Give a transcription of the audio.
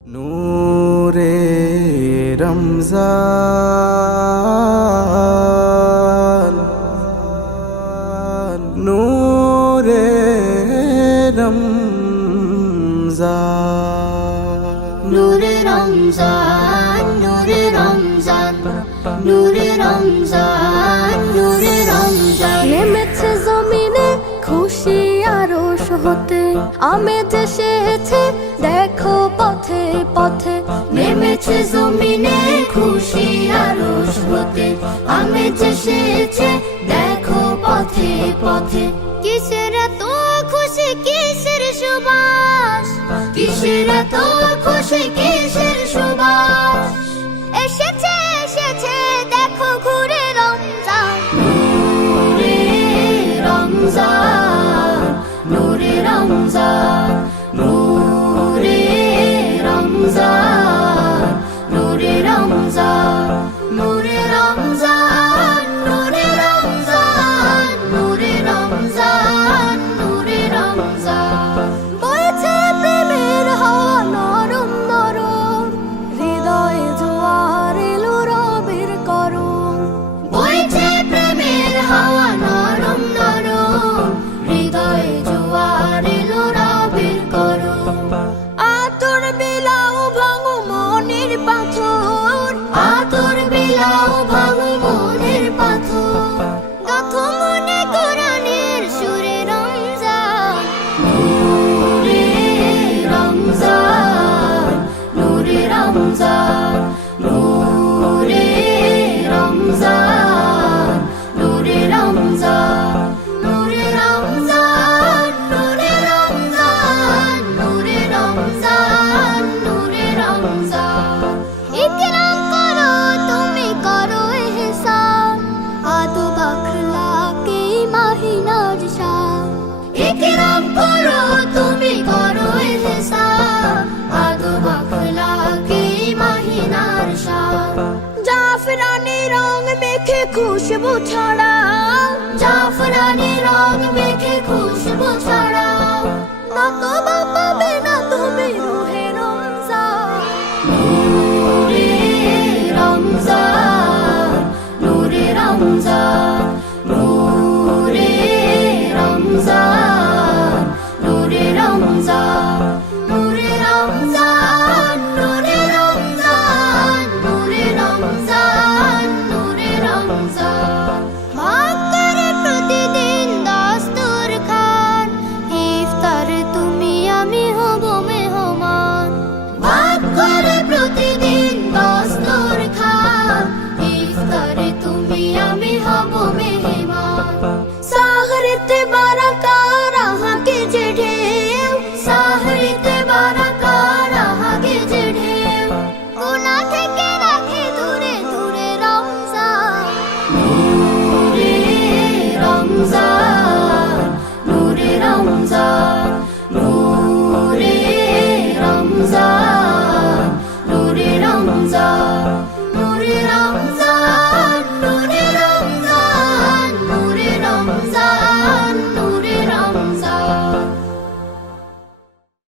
নূরে রমজান নূরে রমজান নূরে রমজান নূরে রমজান নূরে রমজান নূরে রমজান নেমেছে জমিনে খুশি আরশ হতে আমেজ এসেছে দেখো পথে পথে নেমেছে জমিনে খুশি আরশ হতে আমেজ এসেছে দেখো পথে পথে কিসের এত খুশি কিসের সুবাস কিসের এত খুশি কিসের সুবাস এসেছে এসেছে দেখো ঘুরে রমজান নূরে রমজান নূরে রমজান নূরে রমজান নূরে রমজান নূরে রমজান নূরে রমজান নূরে রমজান নূরে রমজান বইছে প্রেমের হাওয়া নরম নরম হৃদয়ে জোয়ার এলো রবের করম বইছে প্রেমের হাওয়া নরম নরম হৃদয়ে জোয়ার এলো রবের করম আতর বিলাও ভাঙো মনের পাথর আতর বিলাও ভাঙো মনের পাথর গাথো মনে কোরআনের সুরে রমজান নূরে রমজান নূরে রমজান নূরে রমজান নূরে রমজান নূরে রমজান নূরে রমজান নূরে রমজান নূরে রমজান ইকরাম করো তুমি করো ইহসান আদব আখলাকে মাহিনার শান ইকরাম করো তুমি করো ইহসান আদব আখলাকে মাহিনার শান জাফরানি রং মেখে খুশবু ছড়াও জাফরানি রং মেখে খুশবু ছড়াও না তো পাবে না তুমি রুহে রমজান নূরে রমজান নূরে রমজান নূরে রমজান নূরে রমজান নূরে রমজান নূরে রমজান নূরে রমজান নূরে রমজান ভাগ করে প্রতিদিন দস্তর খান ইফতার তুমি আমি হব মেহমান ভাগ করে প্রতিদিন দস্তর খান ইফতারে তুমি আমি হব মেহমান সাহরিতে বারাকা রাহাকে যে ঢেউ সাহরিতে বারাকা রাহাকে যে ঢেউ গুনাহ থেকে রাখে দূরে দূরে রমজান নূরে রমজান নূরে রমজান নূরে রমজান নূরে রমজান